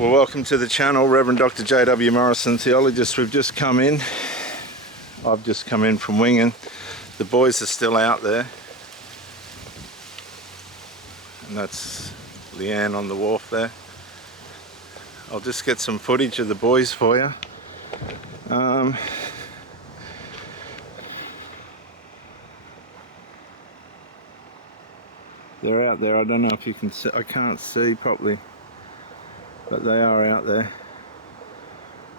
Well, welcome to the channel, Reverend Dr. J.W. Morrison, theologist. We've just come in. I've just come in from winging. The boys are still out there. And that's Leanne on the wharf there. I'll just get some footage of the boys for you. They're out there. I don't know if you can see. I can't see properly, but they are out there.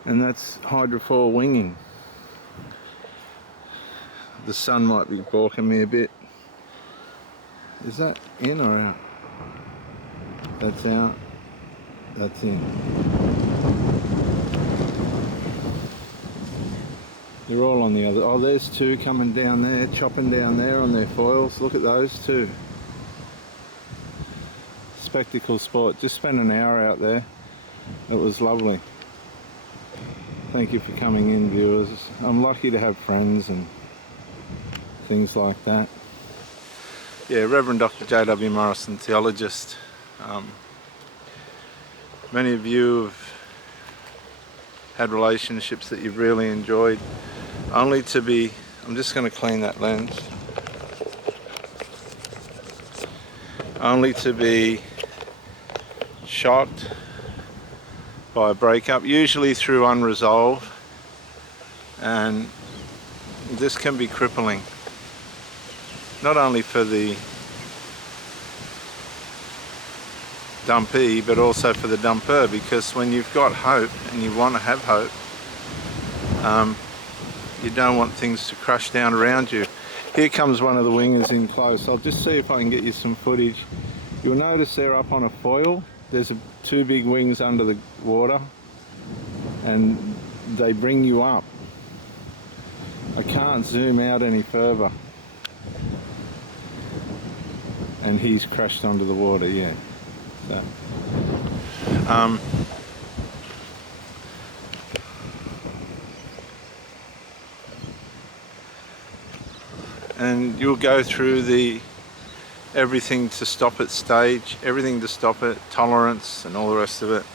And that's hydrofoil winging. The sun might be balking me a bit. Is that in or out? That's out. That's in. They're all on the other. Oh, there's two coming down there, chopping down there on their foils. Look at those two. Spectacle sport. Just spent an hour out there. It was lovely. Thank you for coming in, viewers. I'm lucky to have friends and things like that. Yeah, Reverend Dr. J.W. Morrison, theologist. Many of you have had relationships that you've really enjoyed, only to be, I'm just going to clean that lens, only to be shocked by a breakup, usually through unresolved, and this can be crippling, not only for the dumpee but also for the dumper, because when you've got hope and you want to have hope, you don't want things to crush down around you. Here comes one of the wingers in close. I'll just see if I can get you some footage. You'll notice they're up on a foil. There's two big wings under the water and they bring you up. I can't zoom out any further. And he's crashed onto the water, yeah. So, and you'll go through the everything to stop it stage, everything to stop it, tolerance and all the rest of it.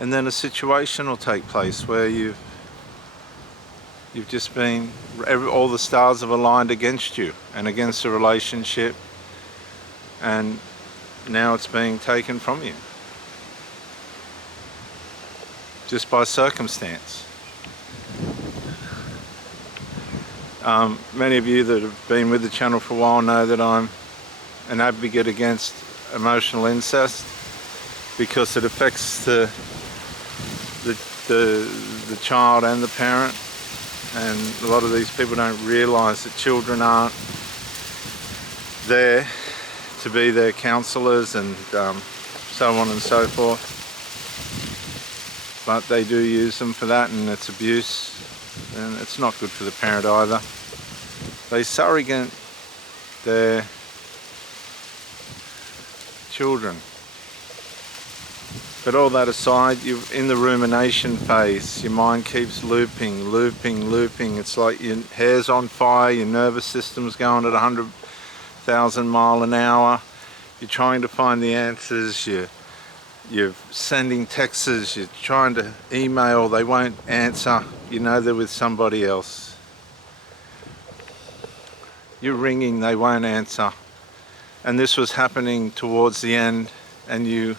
And then a situation will take place where you've just been, all the stars have aligned against you and against the relationship, and now it's being taken from you just by circumstance. Many of you that have been with the channel for a while know that I'm an advocate against emotional incest, because it affects the child and the parent. And a lot of these people don't realise that children aren't there to be their counsellors and so on and so forth. But they do use them for that, and it's abuse, and it's not good for the parent either. They surrogate their children. But all that aside, you're in the rumination phase. Your mind keeps looping. It's like your hair's on fire, your nervous system's going at 100,000 miles an hour. You're trying to find the answers. You're sending texts. You're trying to email. They won't answer. You know they're with somebody else. You're ringing. They won't answer. And this was happening towards the end, and you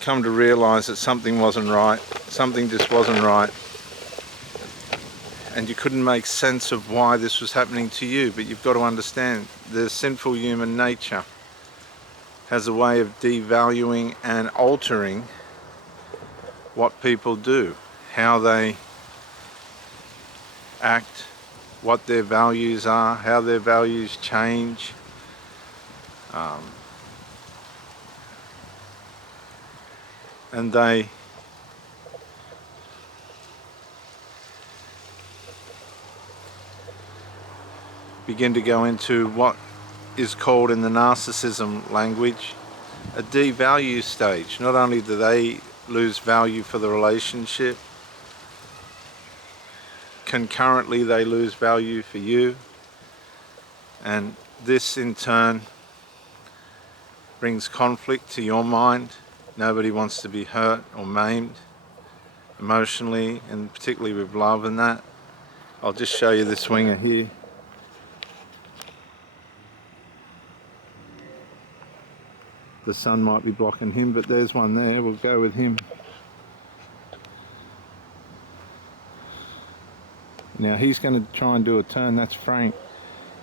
come to realize that something wasn't right. Something just wasn't right. And you couldn't make sense of why this was happening to you. But you've got to understand, the sinful human nature has a way of devaluing and altering what people do, how they act, what their values are, how their values change. And they begin to go into what is called in the narcissism language a devalue stage. Not only do they lose value for the relationship, concurrently they lose value for you, and this in turn brings conflict to your mind. Nobody wants to be hurt or maimed emotionally, and particularly with love and that. I'll just show you this winger here. The sun might be blocking him, but there's one there. We'll go with him. Now he's going to try and do a turn. That's Frank.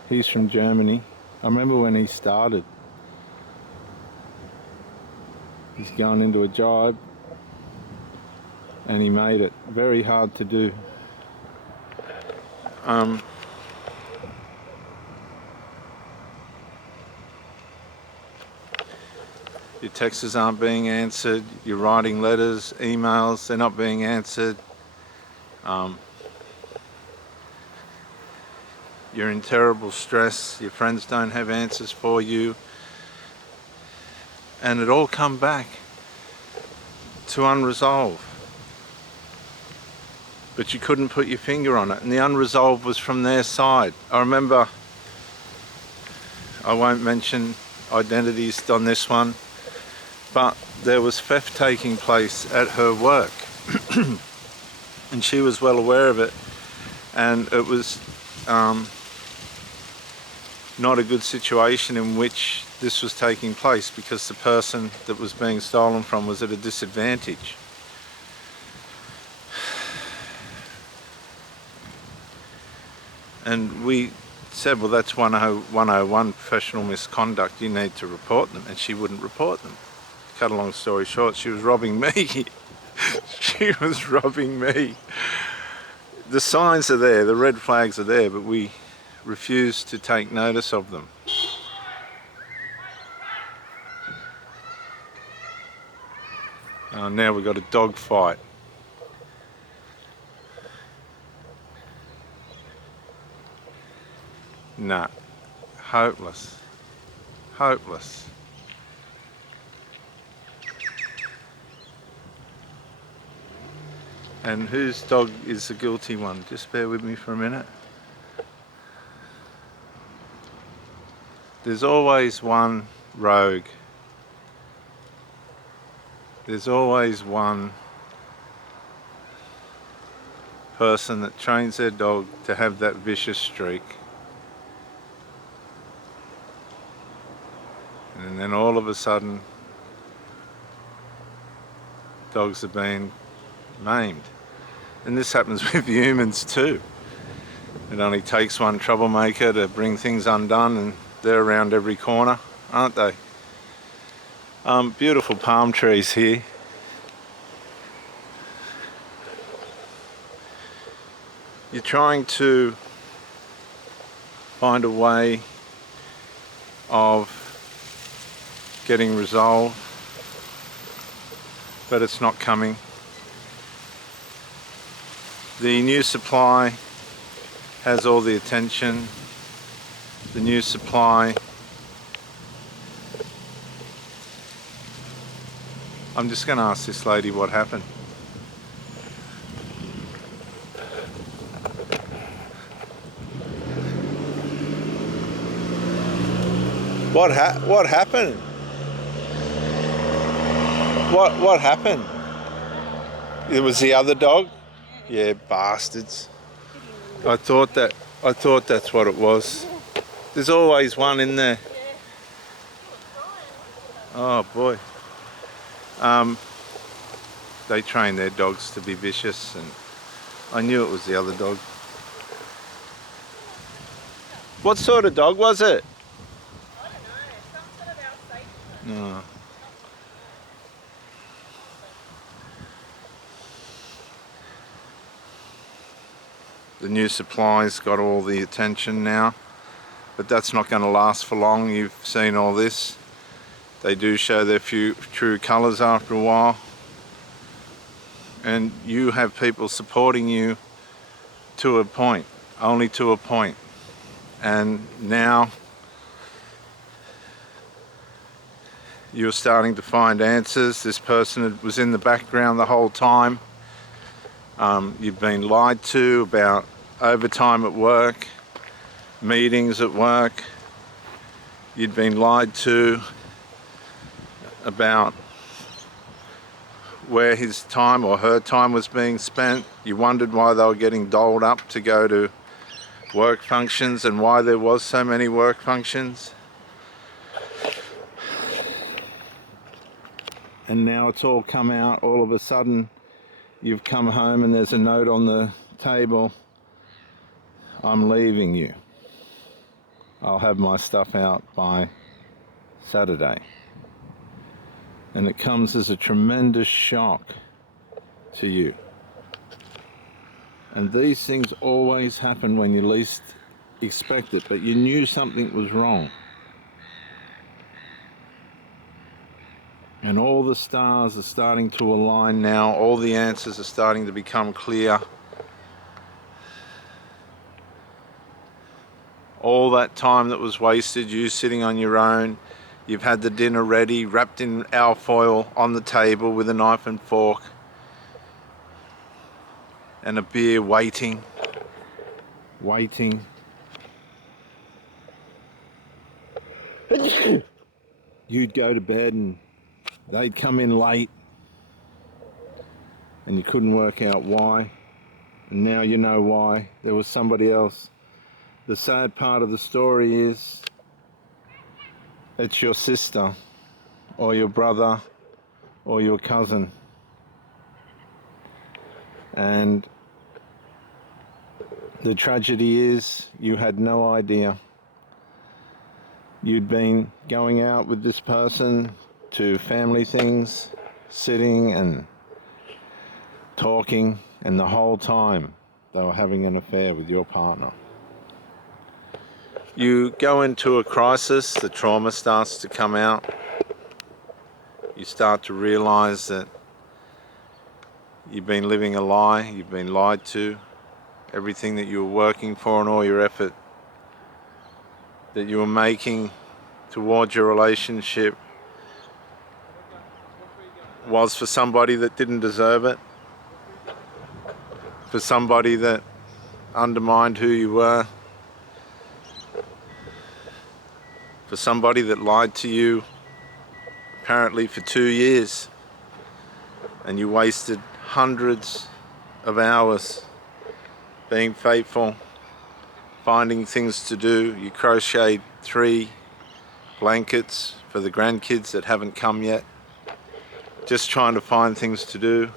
He's from Germany. I remember when he started. He's going into a jibe and he made it. Very hard to do. Your texts aren't being answered. You're writing letters, emails, they're not being answered. You're in terrible stress. Your friends don't have answers for you. And it all come back to unresolved. But you couldn't put your finger on it. And the unresolved was from their side. I remember, I won't mention identities on this one, but there was theft taking place at her work. And she was well aware of it. And it was not a good situation in which this was taking place, because the person that was being stolen from was at a disadvantage. And we said, well, that's 101 professional misconduct, you need to report them. And she wouldn't report them. Cut a long story short, she was robbing me. She was robbing me. The signs are there, the red flags are there, but we refuse to take notice of them. Now we've got a dog fight. Nah, hopeless, hopeless. And whose dog is the guilty one? Just bear with me for a minute. There's always one rogue. There's always one person that trains their dog to have that vicious streak. And then all of a sudden, dogs are being maimed. And this happens with humans too. It only takes one troublemaker to bring things undone, and they're around every corner, aren't they? Beautiful palm trees here. You're trying to find a way of getting resolved, but it's not coming. The new supply has all the attention. The new supply, I'm just going to ask this lady what happened. What happened? What happened? It was the other dog? Yeah, bastards. I thought that's what it was. There's always one in there. Oh boy. They train their dogs to be vicious, and I knew it was the other dog. What sort of dog was it? I don't know, some sort of Alsatian. No. The new supply's got all the attention now, but that's not going to last for long. You've seen all this. They do show their true colours after a while, and you have people supporting you to a point, only to a point. And now you're starting to find answers. This person was in the background the whole time. You've been lied to about overtime at work, meetings at work. You'd been lied to about where his time or her time was being spent. You wondered why they were getting doled up to go to work functions and why there was so many work functions. And now it's all come out. All of a sudden you've come home and there's a note on the table: I'm leaving you. I'll have my stuff out by Saturday. And it comes as a tremendous shock to you. And these things always happen when you least expect it, but you knew something was wrong. And all the stars are starting to align now. All the answers are starting to become clear. All that time that was wasted, you sitting on your own, you've had the dinner ready, wrapped in alfoil on the table with a knife and fork, and a beer waiting. You'd go to bed and they'd come in late and you couldn't work out why. And now you know why. There was somebody else. The sad part of the story is it's your sister or your brother or your cousin. And the tragedy is you had no idea. You'd been going out with this person to family things, sitting and talking, and the whole time they were having an affair with your partner. You go into a crisis, the trauma starts to come out. You start to realize that you've been living a lie, you've been lied to. Everything that you were working for and all your effort that you were making towards your relationship was for somebody that didn't deserve it, for somebody that undermined who you were, for somebody that lied to you apparently for 2 years, and you wasted hundreds of hours being faithful, finding things to do. You crocheted 3 blankets for the grandkids that haven't come yet, just trying to find things to do.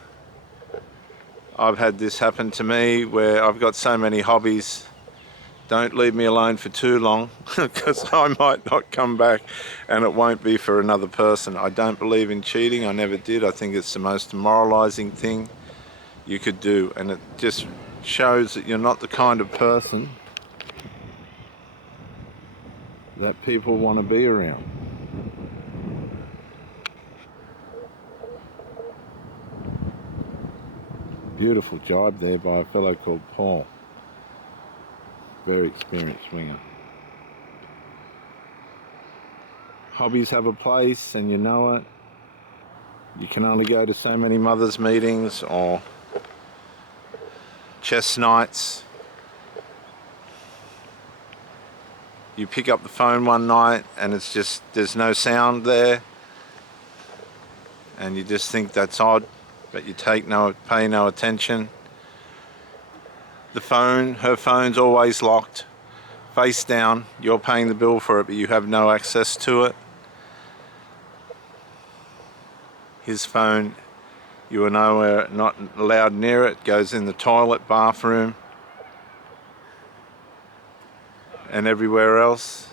I've had this happen to me where I've got so many hobbies. Don't leave me alone for too long because I might not come back and it won't be for another person. I don't believe in cheating. I never did. I think it's the most demoralizing thing you could do, and it just shows that you're not the kind of person that people want to be around. Beautiful jibe there by a fellow called Paul. Very experienced swinger. Hobbies have a place and you know it. You can only go to so many mothers' meetings or chess nights. You pick up the phone one night and it's just, there's no sound there. And you just think that's odd, but you pay no attention. The phone, her phone's always locked, face down. You're paying the bill for it, but you have no access to it. His phone, you are nowhere, not allowed near it, goes in the toilet, bathroom, and everywhere else.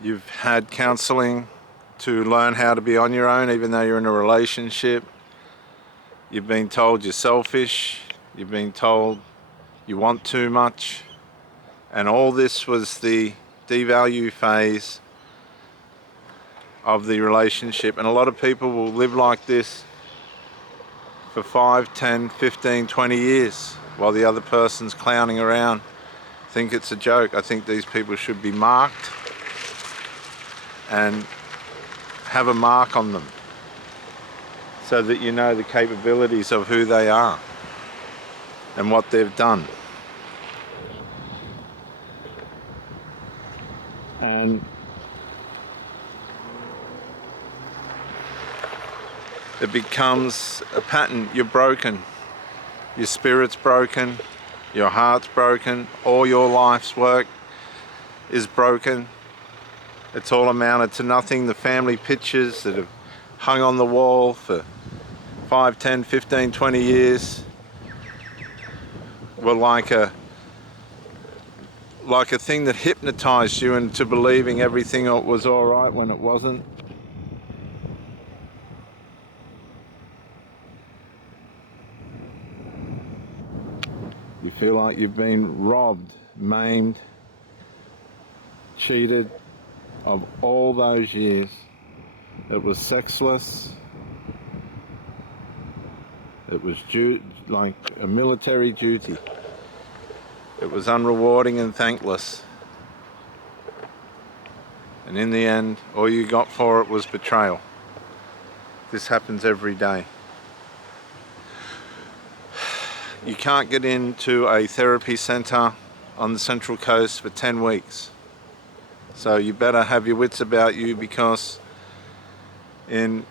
You've had counseling to learn how to be on your own, even though you're in a relationship. You've been told you're selfish. You've been told you want too much. And all this was the devalue phase of the relationship. And a lot of people will live like this for 5, 10, 15, 20 years while the other person's clowning around. Think it's a joke. I think these people should be marked and have a mark on them so that you know the capabilities of who they are and what they've done. And it becomes a pattern. You're broken. Your spirit's broken. Your heart's broken. All your life's work is broken. It's all amounted to nothing. The family pictures that have hung on the wall for 5, 10, 15, 20 years were like a thing that hypnotized you into believing everything was all right when it wasn't. You feel like you've been robbed, maimed, cheated of all those years. It was sexless. It was like a military duty. It was unrewarding and thankless. And in the end, all you got for it was betrayal. This happens every day. You can't get into a therapy centre on the Central Coast for 10 weeks. So you better have your wits about you, because in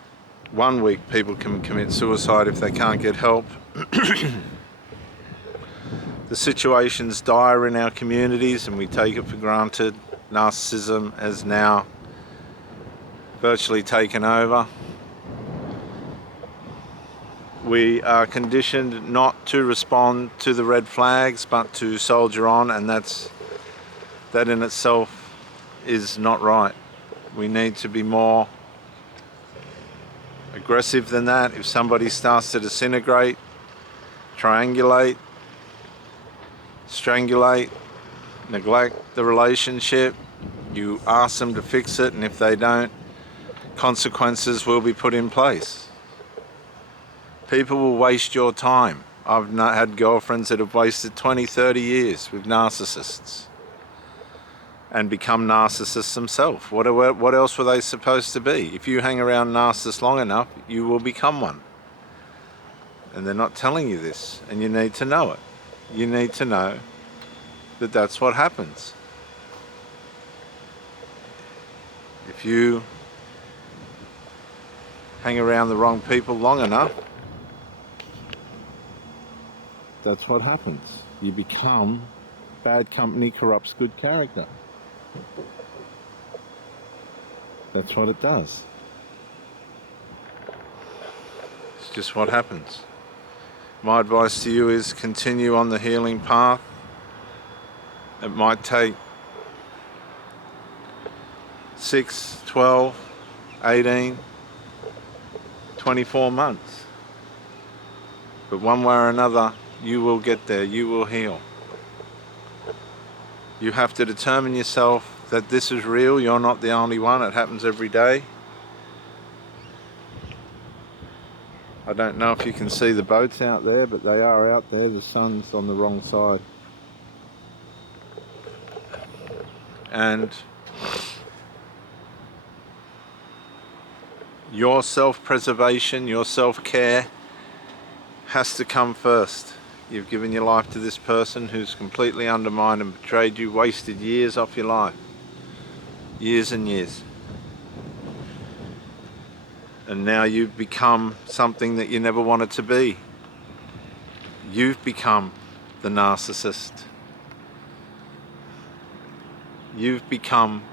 1 week people can commit suicide if they can't get help. The situation's dire in our communities and we take it for granted. Narcissism has now virtually taken over. We are conditioned not to respond to the red flags, but to soldier on, and that in itself is not right. We need to be more aggressive than that. If somebody starts to disintegrate, triangulate, strangulate, neglect the relationship, you ask them to fix it, and if they don't, consequences will be put in place. People will waste your time. I've not had girlfriends that have wasted 20, 30 years with narcissists and become narcissists themselves. What else were they supposed to be? If you hang around narcissists long enough, you will become one. And they're not telling you this, and you need to know it. You need to know that that's what happens. If you hang around the wrong people long enough, that's what happens. You become, bad company corrupts good character. That's what it does. It's just what happens. My advice to you is continue on the healing path. It might take 6, 12, 18, 24 months. But one way or another, you will get there, you will heal. You have to determine yourself that this is real, you're not the only one, it happens every day. I don't know if you can see the boats out there, but they are out there. The sun's on the wrong side. And your self-preservation, your self-care has to come first. You've given your life to this person who's completely undermined and betrayed you, wasted years off your life. Years and years. And now you've become something that you never wanted to be. You've become the narcissist. You've become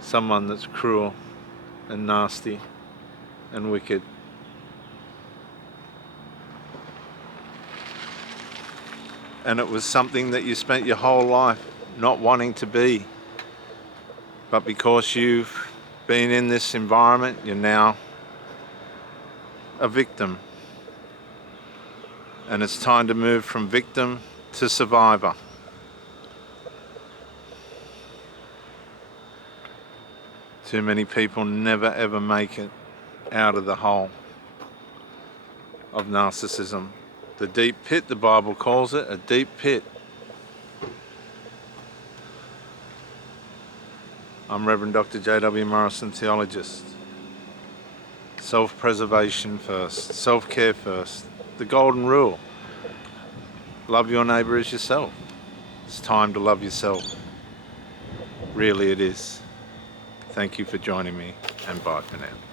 someone that's cruel and nasty and wicked. And it was something that you spent your whole life not wanting to be. But because you've been in this environment, you're now a victim. And it's time to move from victim to survivor. Too many people never ever make it out of the hole of narcissism. The deep pit, the Bible calls it, a deep pit. I'm Reverend Dr. J.W. Morrison, theologist. Self-preservation first, self-care first. The golden rule. Love your neighbour as yourself. It's time to love yourself. Really it is. Thank you for joining me, and bye for now.